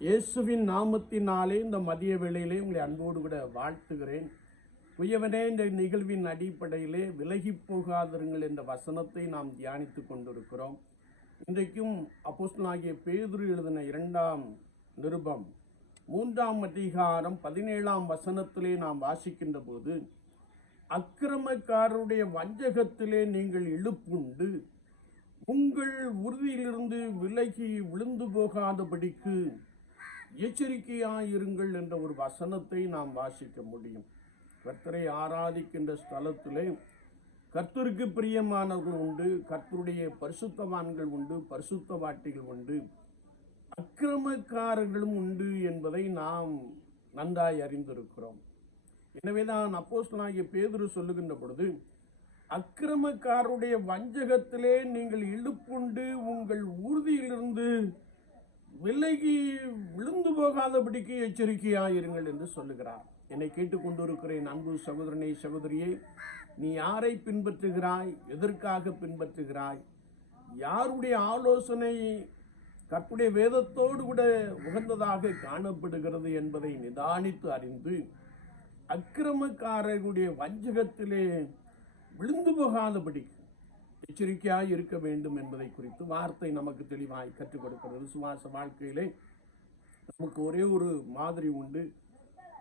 இயேசுவின் நாமத்தினாலே இந்த மதிய வேளையிலே உங்களை அன்போடு கூட வாழ்த்துகிறேன். உயவனே இந்த நிகழ்வின் அடிப்படையிலே விலகி போகாதிருங்கள் என்ற வசனத்தை நாம் தியானித்துக் கொண்டிருக்கிறோம். இன்றைக்கும் அப்போஸ்தலாகிய பேதுரு எழுதின இரண்டாம் நிருபம் மூன்றாம் அதிகாரம் பதினேழாம் வசனத்திலே நாம் வாசிக்கின்ற போது அக்கிரமக்காரருடைய வஞ்சகத்திலே நீங்கள் இழுப்புண்டு உங்கள் உறுதியிலிருந்து விலகி விழுந்து போகாதபடிக்கு எச்சரிக்கையாயிருங்கள் என்ற ஒரு வசனத்தை நாம் வாசிக்க முடியும். கர்த்தரை ஆராதிக்கின்ற ஸ்தலத்திலே கர்த்தருக்கு பிரியமானவர்கள் உண்டு கர்த்தருடைய பரிசுத்தவான்கள் உண்டு பரிசுத்தவாட்டிகள் உண்டு அக்கிரமக்காரர்களும் உண்டு என்பதை நாம் நன்றாய் அறிந்திருக்கிறோம். எனவேதான் அப்போஸ்தலனாகிய பேதுரு சொல்லுகின்ற பொழுது அக்கிரமக்காருடைய வஞ்சகத்திலே நீங்கள் இழுப்புண்டு உங்கள் உறுதியிலிருந்து விலகி விழு போகாதபடிக்கு எச்சரிக்கையாயிருங்கள் என்று சொல்லுகிறார். என்னை கேட்டுக்கொண்டிருக்கிறேன் அன்பு சகோதரனை சகோதரியே நீ யாரை பின்பற்றுகிறாய்? எதற்காக பின்பற்றுகிறாய்? யாருடைய ஆலோசனை கற்புடைய வேதத்தோடு கூட உகந்ததாக காணப்படுகிறது என்பதை நிதானித்து அறிந்து அக்கிரமக்காரர்களுடைய வஞ்சகத்திலே விழுந்து போகாதபடி எச்சரிக்கையாக இருக்க வேண்டும் என்பதை குறித்து வார்த்தை நமக்கு தெளிவாய் கற்றுக் கொடுக்கிறது. சுவாச வாழ்க்கையிலே நமக்கு ஒரே ஒரு மாதிரி உண்டு.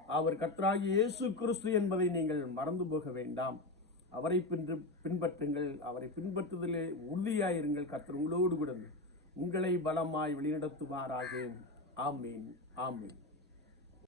அவர் கர்த்தராகி இயேசு கிறிஸ்து என்பதை நீங்கள் மறந்து போக வேண்டாம். அவரை பின்று பின்பற்றுங்கள். அவரை பின்பற்றுதலே உறுதியாயிருங்கள். கர்த்தர் உங்களோடு கூட உங்களை பலமாய் வழிநடத்துவாராக. ஆமீன். ஆமீன்.